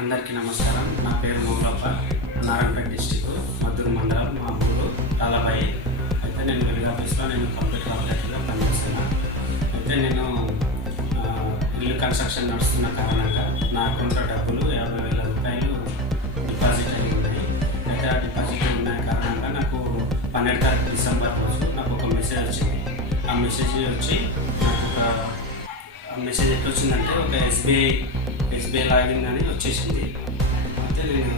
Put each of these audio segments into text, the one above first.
అందరికీ నమస్కారం. నా పేరు మొగలప్ప నారాయణపేట డిస్టిక్ మద్దూరు మండలం మా ఊరు లాలబాయి అయితే నేను వెలుగు ఆఫీస్లో నేను కంప్లీట్ ఆపరేటర్గా పనిచేస్తున్నాను అయితే నేను ఇల్లు కన్స్ట్రక్షన్ నడుస్తున్న కారణంగా నా అకౌంట్లో డబ్బులు యాభై వేల రూపాయలు డిపాజిట్ అయి ఉన్నాయి. అయితే ఆ డిపాజిట్ ఉన్న కారణంగా నాకు పన్నెండు తారీఖు డిసెంబర్ రోజు నాకు ఒక మెసేజ్ వచ్చింది. ఆ మెసేజ్ వచ్చి నాకు ఒక ఆ మెసేజ్ ఎట్లా వచ్చిందంటే ఒక ఎస్బీఐ ఎస్బీఐ లాగిన్ అని వచ్చేసింది అయితే నేను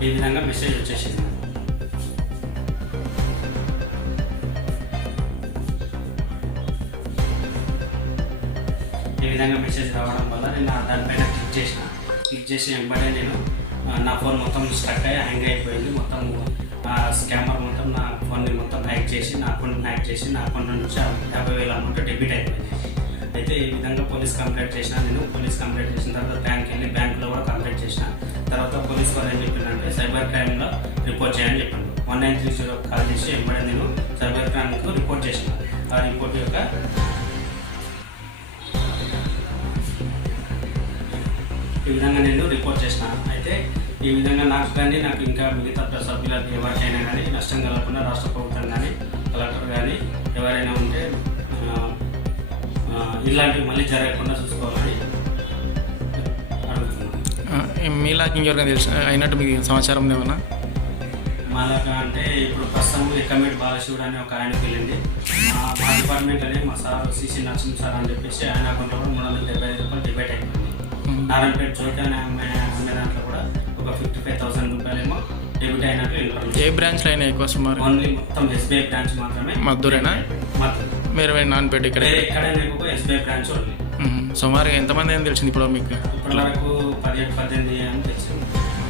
ఈ విధంగా మెసేజ్ వచ్చేసింది ఈ విధంగా మెసేజ్ రావడం వల్ల నేను దానిపైన క్లిక్ చేసిన క్లిక్ చేసి వెంబడే నేను నా ఫోన్ మొత్తం స్టక్ అయ్యి హ్యాంగ్ అయిపోయింది. మొత్తం చేసి నా అకౌంట్ హ్యాక్ చేసి నా అకౌంట్ నుంచి యాభై వేల అమౌంట్ డెబిట్ అయిపోయింది. అయితే ఈ విధంగా పోలీస్ కంప్లైంట్ చేసిన నేను పోలీస్ కంప్లైంట్ చేసిన తర్వాత బ్యాంక్ వెళ్ళి బ్యాంకులో కూడా కంప్లైంట్ చేసిన. తర్వాత పోలీస్ వాళ్ళు ఏం చెప్పిందంటే సైబర్ క్రైమ్లో రిపోర్ట్ చేయని చెప్పాను one nine three zero call చేసి వెంబడే నేను సైబర్ క్రైమ్కు రిపోర్ట్ చేసిన. ఆ రిపోర్ట్ యొక్క ఈ విధంగా నేను రిపోర్ట్ చేసిన. అయితే ఈ విధంగా నాకు కానీ నాకు ఇంకా మిగతా సభ్యులకు ఎవరికైనా కానీ నష్టం కలగకుండా రాష్ట్ర ప్రభుత్వం కానీ కలెక్టర్ కానీ ఎవరైనా ఉంటే ఇలాంటివి మళ్ళీ జరగకుండా చూసుకోవాలని అడుగుతున్నాను. మీలాగా ఇంకెవరికైనా తెలుసు? అయినట్టు మీకు సమాచారం ఏమన్నా? మాలాగా అంటే ఇప్పుడు ప్రస్తుతం ఎక్కమేటి బాలశివుడు అని ఒక ఆయనకి వెళ్ళింది. మా మా డిపార్ట్మెంట్లోనే మా సార్ సిసి నరసింహ సార్ అని చెప్పేసి ఆయన అకౌంట్లో కూడా మూడు వందల డెబ్బై ఐదు రూపాయలు డిబేట్ అయిపోయింది. నారాయణపేట జ్యోతి డెబిట్ ఏ ఇన్ఫర్మేషన్ బ్రాంచ్లో అయినా ఎక్కువ సుమారు? ఓన్లీ మొత్తం ఎస్బీఐ బ్రాంచ్ మాత్రమే. మద్దూరేనా? మద్దూరు. మీరు నాన్నపేట ఇక్కడ. ఎక్కడైనా ఎక్కువ ఎస్బీఐ బ్రాంచ్. సుమారుగా ఎంతమంది అని తెలిసింది ఇప్పుడు మీకు? ఇప్పటి వరకు పదిహేడు పద్దెనిమిది అని తెలిసింది.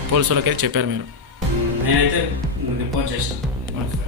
పోలీసు వాళ్ళకి చెప్పారు మీరు. నేనైతే రిపోర్ట్ చేసాను